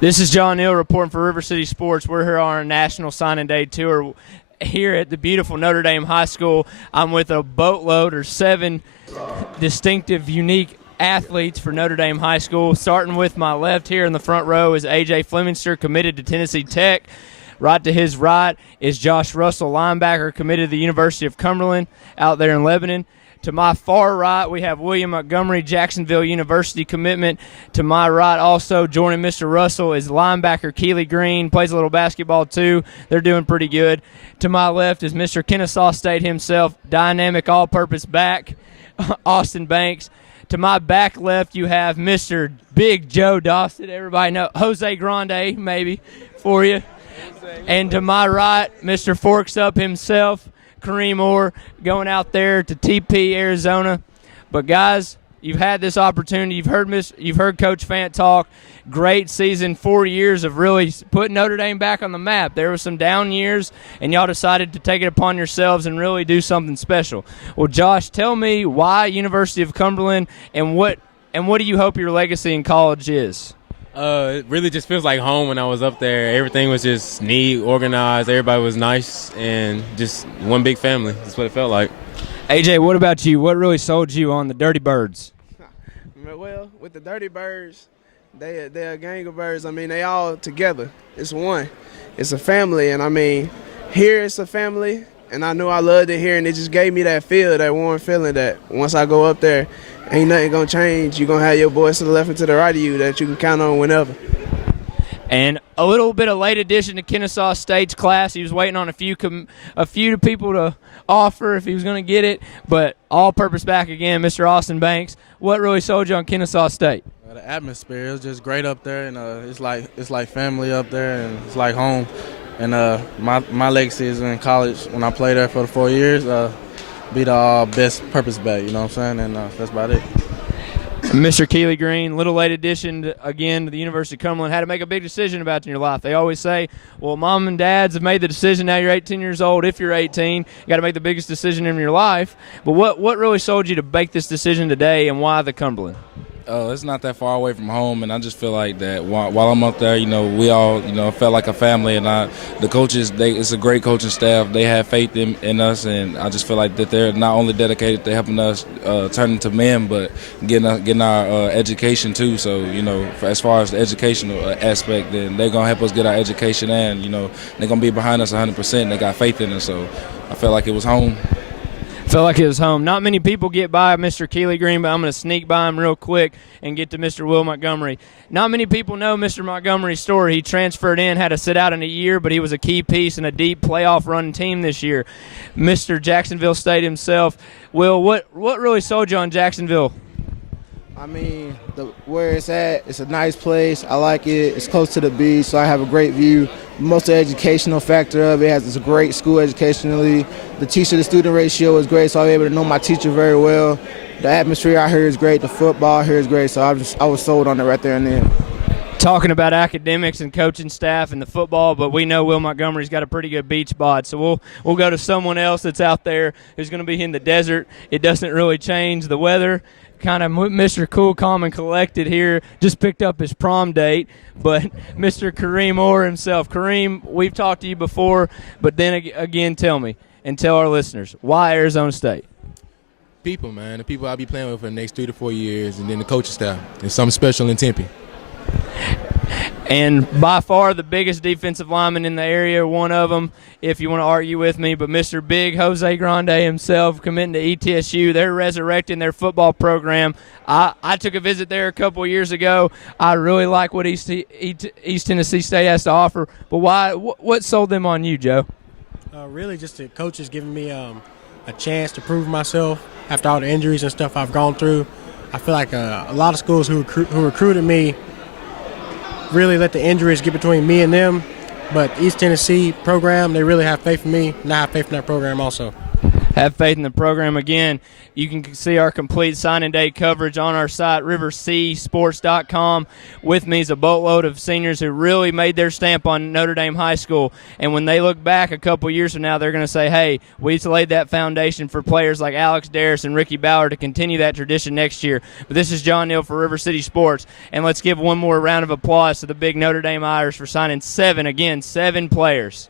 This is John Neal reporting for River City Sports. We're here on our National Signing Day tour here at the beautiful Notre Dame High School. I'm with a boatload or 7 distinctive, unique athletes for Notre Dame High School. Starting with my left here in the front row is A.J. Flemingster, committed to Tennessee Tech. Right to his right is Josh Russell, linebacker, committed to the University of Cumberland out there in Lebanon. To my far right, we have William Montgomery, Jacksonville University commitment. To my right, also joining Mr. Russell, is linebacker Keely Green, plays a little basketball too. They're doing pretty good. To my left is Mr. Kennesaw State himself, dynamic all-purpose back, Austin Banks. To my back left, you have Mr. Big Joe Dawson. Everybody know Jose Grande, maybe, for you. And to my right, Mr. Forks Up himself, Kareem Orr, going out there to TP, Arizona. But guys, you've had this opportunity. You've heard Coach Fant talk. Great season, 4 years of really putting Notre Dame back on the map. There were some down years, and y'all decided to take it upon yourselves and really do something special. Well, Josh, tell me why University of Cumberland, and what do you hope your legacy in college is? It really just feels like home when I was up there. Everything was just neat, organized. Everybody was nice, and just one big family. That's what it felt like. AJ, what about you? What really sold you on the Dirty Birds? Well, with the Dirty Birds, they're a gang of birds. I mean, they all together. It's one. It's a family, and I mean, here it's a family, and I knew I loved it here, and it just gave me that feel, that warm feeling that once I go up there, ain't nothing going to change. You're going to have your boys to the left and to the right of you that you can count on whenever. And a little bit of late addition to Kennesaw State's class. He was waiting on a few people to offer if he was going to get it, but all-purpose back again, Mr. Austin Banks. What really sold you on Kennesaw State? The atmosphere is just great up there, and it's like family up there, and it's like home. And my legacy is in college when I played there for the 4 years. Be the best purpose back, you know what I'm saying? And that's about it. Mr. Keely Green, little late addition again to the University of Cumberland, had to make a big decision about in your life. They always say, well, mom and dads have made the decision. Now you're 18 years old. If you're 18, you got to make the biggest decision in your life. But what really sold you to make this decision today, and why the Cumberland? It's not that far away from home, and I just feel like that while I'm up there, we all, felt like a family. And the coaches, it's a great coaching staff. They have faith in us, and I just feel like that they're not only dedicated to helping us turn into men, but getting our education too. So, as far as the educational aspect, then they're gonna help us get our education, and they're gonna be behind us 100%. They got faith in us, so I felt like it was home. Felt like it was home. Not many people get by Mr. Keely Green, but I'm going to sneak by him real quick and get to Mr. Will Montgomery. Not many people know Mr. Montgomery's story. He transferred in, had to sit out in a year, but he was a key piece in a deep playoff-run team this year. Mr. Jacksonville State himself. Will, what really sold you on Jacksonville? I mean, where it's at, it's a nice place. I like it. It's close to the beach, so I have a great view. Most of the educational factor of it has a great school educationally. The teacher-to-student ratio is great, so I'm able to know my teacher very well. The atmosphere out here is great. The football here is great, so I was sold on it right there and then. Talking about academics and coaching staff and the football, but we know Will Montgomery's got a pretty good beach bod, so we'll go to someone else that's out there who's going to be in the desert. It doesn't really change the weather. Kind of Mr. Cool, Calm, and Collected here. Just picked up his prom date, but Mr. Kareem Orr himself. Kareem, we've talked to you before, but then again, tell me and tell our listeners, why Arizona State? People, man. The people I'll be playing with for the next 3 to 4 years, and then the coaching staff. There's something special in Tempe. And by far the biggest defensive lineman in the area, one of them, if you want to argue with me, but Mr. Big Jose Grande himself committing to ETSU. They're resurrecting their football program. I took a visit there a couple of years ago. I really like what East Tennessee State has to offer. But what sold them on you, Joe? Really just the coaches giving me a chance to prove myself after all the injuries and stuff I've gone through. I feel like a lot of schools who recruited me really let the injuries get between me and them. But East Tennessee program, they really have faith in me, and I have faith in that program also. Have faith in the program. Again, you can see our complete signing day coverage on our site, rivercsports.com. With me is a boatload of seniors who really made their stamp on Notre Dame High School. And when they look back a couple years from now, they're going to say, hey, we laid that foundation for players like Alex Darris and Ricky Bauer to continue that tradition next year. But this is John Neal for River City Sports. And let's give one more round of applause to the big Notre Dame Irish for signing seven players.